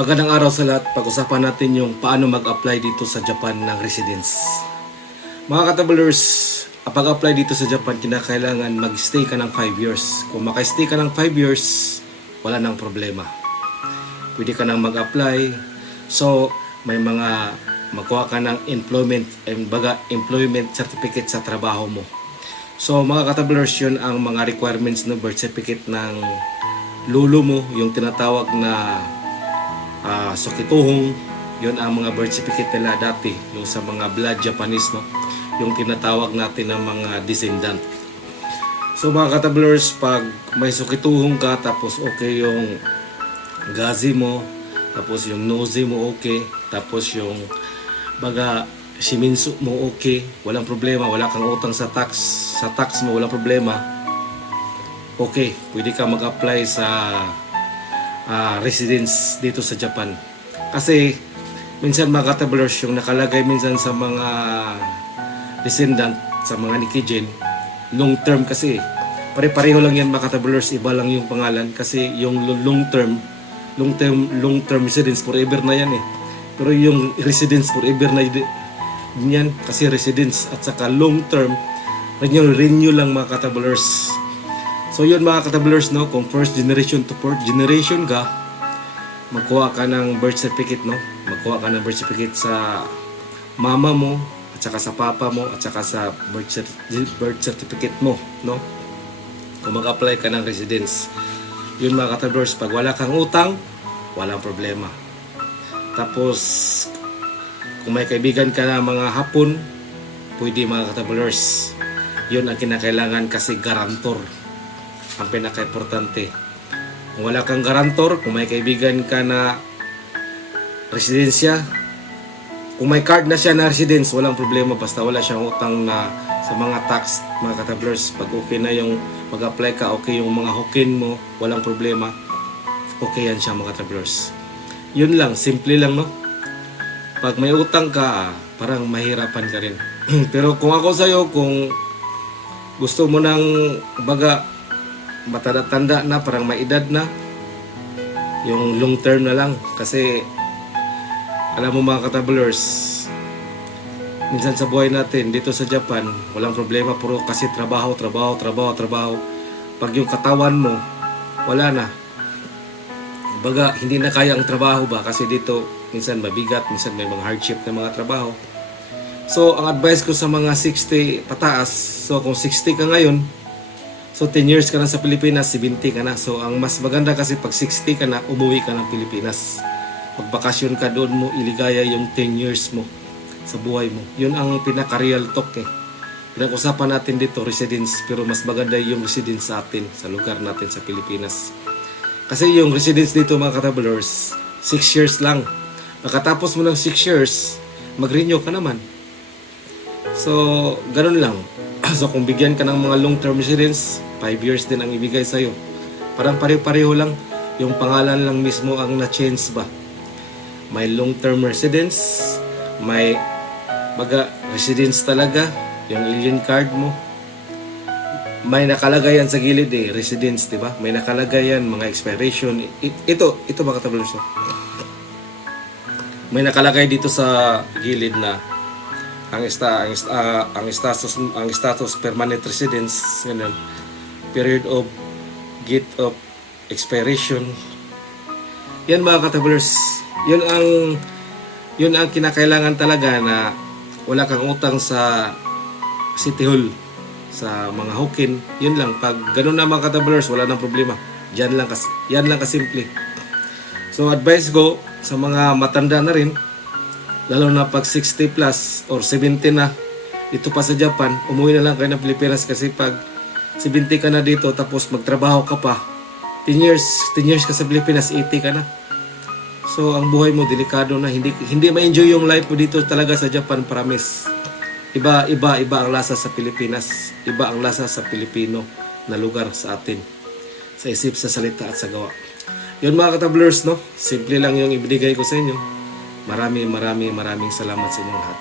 Magandang araw sa lahat. Pag-usapan natin yung paano mag-apply dito sa Japan ng residence. Mga katabulers, pag-apply dito sa Japan, kinakailangan mag-stay ka ng 5 years. Kung maka-stay ka ng 5 years, wala nang problema. Pwede ka nang mag-apply. So, may mga magkuha ka ng employment certificate sa trabaho mo. So, mga katabulers, yun ang mga requirements ng birth certificate ng lolo mo, yung tinatawag na sokituhong. Yun ang mga birth certificate nila dati, yung sa mga blood Japanese, no? Yung tinatawag natin ng mga descendant. So mga katabulers, pag may sokituhong ka, tapos okay yung gazi mo, tapos yung nosy mo okay, tapos yung baga shiminsu mo okay, walang problema, wala kang utang sa tax mo, walang problema, okay, pwede ka mag-apply sa residence dito sa Japan. Kasi minsan mga katabulers, yung nakalagay minsan sa mga descendant, sa mga nikijin, long term kasi. Pare-pareho lang yan mga katabulers, iba lang yung pangalan kasi yung long term residence forever na yan eh. Pero yung residence forever na yan kasi residence at saka long term renew lang mga katabulers. So yun mga katabulers, no, kung first generation to fourth generation ka, magkuha ka ng birth certificate, no? Magkuha ka ng birth certificate sa mama mo, at saka sa papa mo, at saka sa birth certificate mo, no? Kung mag-apply ka ng residence. Yun mga katabulers, pag wala kang utang, walang problema. Tapos, kung may kaibigan ka na mga Hapon, pwede mga katabulers. Yun ang kinakailangan kasi garantor. Ang pinaka-importante. Kung wala kang garantor, kung may kaibigan ka na residensya, kung may card na siya na residence, walang problema basta wala siyang utang na sa mga tax, mga katabulers. Pag okay na yung mag-apply ka, okay yung mga hokin mo, walang problema, okay yan siya mga katabulers. Yun lang, simple lang, no? Pag may utang ka, parang mahirapan ka rin. Pero kung ako sa'yo, kung gusto mo ng baga matanda-tanda na, parang may edad na, yung long term na lang. Kasi alam mo mga katabulers, minsan sa buhay natin dito sa Japan, walang problema, puro kasi trabaho. Pag yung katawan mo wala na, baga hindi na kaya ang trabaho ba, kasi dito minsan mabigat, minsan may mga hardship na mga trabaho. So ang advice ko sa mga 60 pataas, so kung 60 ka ngayon, so 10 years ka na sa Pilipinas, 70 ka na. So ang mas maganda kasi pag 60 ka na, umuwi ka ng Pilipinas. Magbakasyon ka doon mo, iligaya yung 10 years mo sa buhay mo. Yun ang pinaka-real talk eh. Pinag-usapan natin dito, residence, pero mas maganda yung residence sa atin, sa lugar natin sa Pilipinas. Kasi yung residence dito mga katabulers, 6 years lang. Makatapos mo ng 6 years, mag-renew ka naman. So, ganun lang. So, kung bigyan ka ng mga long-term residence, 5 years din ang ibigay sa'yo. Parang pare-pareho lang. Yung pangalan lang mismo ang na-change ba. May long-term residence, may baga residence talaga, yung alien card mo. May nakalagay yan sa gilid eh, residence, di ba? May nakalagay yan, mga expiration. Ito mga katabulers. May nakalagay dito sa gilid na ang status permanent residence, ganun, period of date of expiration. Yan mga katabulers, yun ang kinakailangan talaga, na wala kang utang sa City Hall, sa mga hokin. Yun lang, pag ganun na mga katabulers, wala nang problema. Yan lang kasimple. So advice ko sa mga matanda na rin, lalo na pag 60 plus or 70 na dito pa sa Japan, umuwi na lang kayo ng Pilipinas. Kasi pag 70 ka na dito tapos magtrabaho ka pa, 10 years ka sa Pilipinas, 80 ka na. So ang buhay mo delikado na, hindi ma-enjoy yung life mo dito talaga sa Japan, promise. Iba ang lasa sa Pilipinas, iba ang lasa sa Pilipino na lugar sa atin, sa isip, sa salita at sa gawa. Yun mga katabulers, no? Simple lang yung ibigay ko sa inyo. Maraming salamat sa inyong lahat.